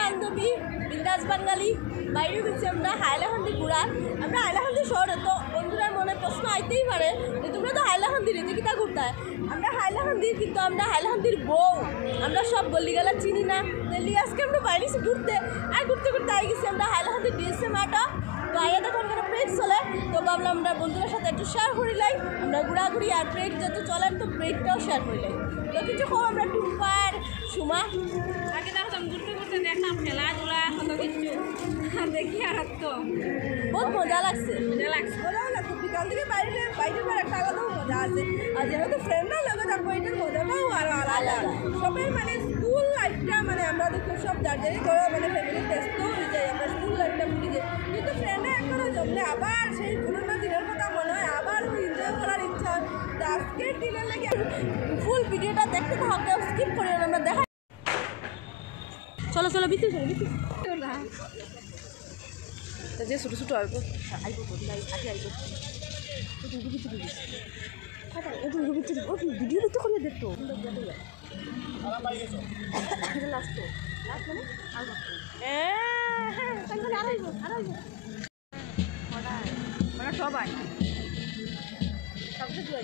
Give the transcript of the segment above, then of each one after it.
বান্ধবী বিন্দাস বাঙালি বাইরে হচ্ছে আমরা হাইলাকান্দি ঘোরা। আমরা হাইলাকান্দি শহরে তো বন্ধুরার মনে প্রশ্ন আইতেই পারে যে তোমরা তো হাইলাকান্দির যে কিতা ঘুরতায়। আমরা হাইলাকান্দির কিন্তু আমরা হাইলাকান্দির বউ, আমরা সব গল্লিগালা চিনি না। দিল্লি আজকে আমরা বাইরে ঘুরতে আর ঘুরতে ঘুরতে আই গেছি আমরা হাইলাকান্দির ডিএসএ মাঠা। তো আইয়া দেখো এখানে প্রেড চলে, তো ভাবলাম আমরা বন্ধুদের সাথে একটু শেয়ার করিলাই। আমরা ঘোরাঘুরি আর প্রেড যত চলেন তো প্রেডটাও শেয়ার করিলাই। তো কিছু খাও আমরা টুম্পার সুমা আগে দেখতাম ঘুরতে ঘুরতে দেখতাম খেলাধুলা কত কিছু দেখি আর তো বহুত মজা লাগছে। মজা লাগছে বিকাল থেকে বাইরে পর একটা আলাদাও মজা আছে। আর যেহেতু ফ্রেন্ডরা লোকে থাকবো এটার মজাটাও আরও আলাদা। সবাই মানে স্কুল লাইফটা মানে আমরা দেখো সব জার্জারি করে মানে ফ্যামিলি ব্যস্ত হয়ে যায়, আমরা স্কুল লাইফটা ভুলে যাই। কিন্তু ফ্রেন্ডরা এখনও জমলে আবার সেই পুরোনো দিনের কথা মনে হয়, আবার এনজয় করার ইচ্ছা হয়। তো আজকের দিনের লেগে ফুল ভিডিওটা দেখতে থাকতে স্কিপ করে আমরা দেখা। চলো চলো বিতু চলো বিতু যে ছোটো ছোটো আইব আইব আগে আইব ভিডিও তো করে দেখতো লাস্ট মানে সবাই সবচেয়ে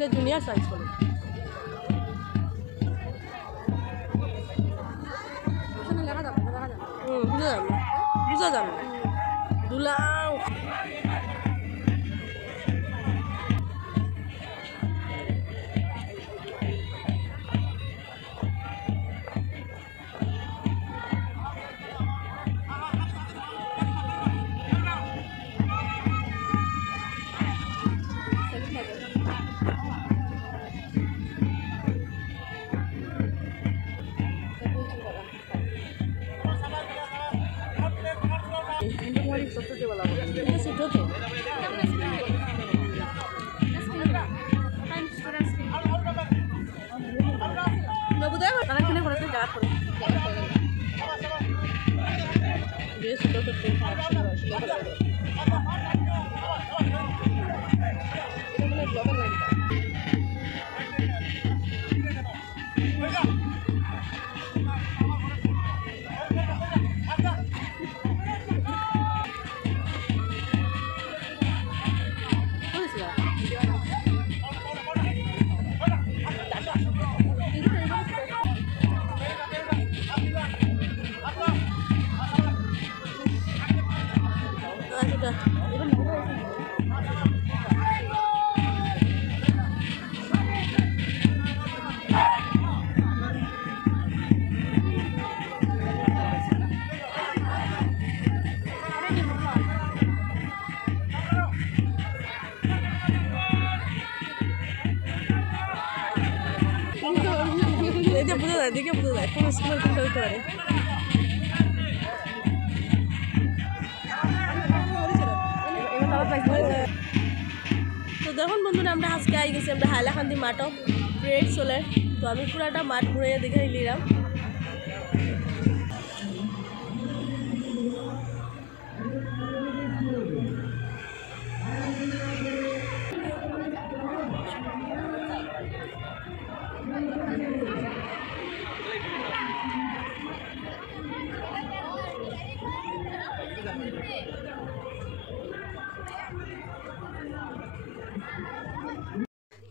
না জুনিয়র সায়েন্স কলেজ বুঝা যাবে দুলাও এই যে বুঝে যায় দিকে বুঝে যায় কোন স্কুলের কোনটা হইতে পারে। তো দেখুন বন্ধুরা আমরা আজকে আই গেছি আমরা হাইলাকান্দি মাঠও প্রেড চলে। তো আমি পুরাটা মাঠ ঘুরে দেখে নিলাম।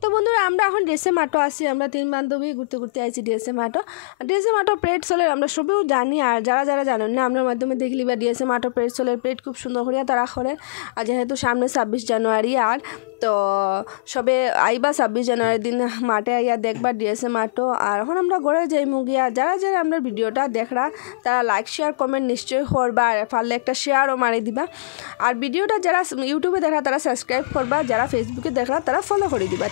তো বন্ধুরা আমরা এখন ডিএসএ মাঠও আছি, আমরা 3 বান্ধবী ঘুরতে ঘুরতে আইছি ডিএসএ মাঠও প্রেড চলের আমরা সবেও জানি। আর যারা যারা জানেন না আমরা মাধ্যমে দেখলি বা ডিএসএ মাঠও প্রেড চলের প্রেড খুব সুন্দর করিয়া তারা করে। আর যেহেতু সামনে 26 জানুয়ারি আর তো সবে আইবা 26 জানুয়ারির দিন মাঠে আইয়া দেখবা ডিএসএ মাঠও। আর এখন আমরা ঘরে যাই মুগিয়া যারা যারা আমরা ভিডিওটা দেখরা তারা লাইক শেয়ার কমেন্ট নিশ্চয়ই করবা, আর পারলে একটা শেয়ারও মারি দিবা। আর ভিডিওটা যারা ইউটিউবে দেখরা তারা সাবস্ক্রাইব করবা, যারা ফেসবুকে দেখরা তারা ফলো করে দিবা।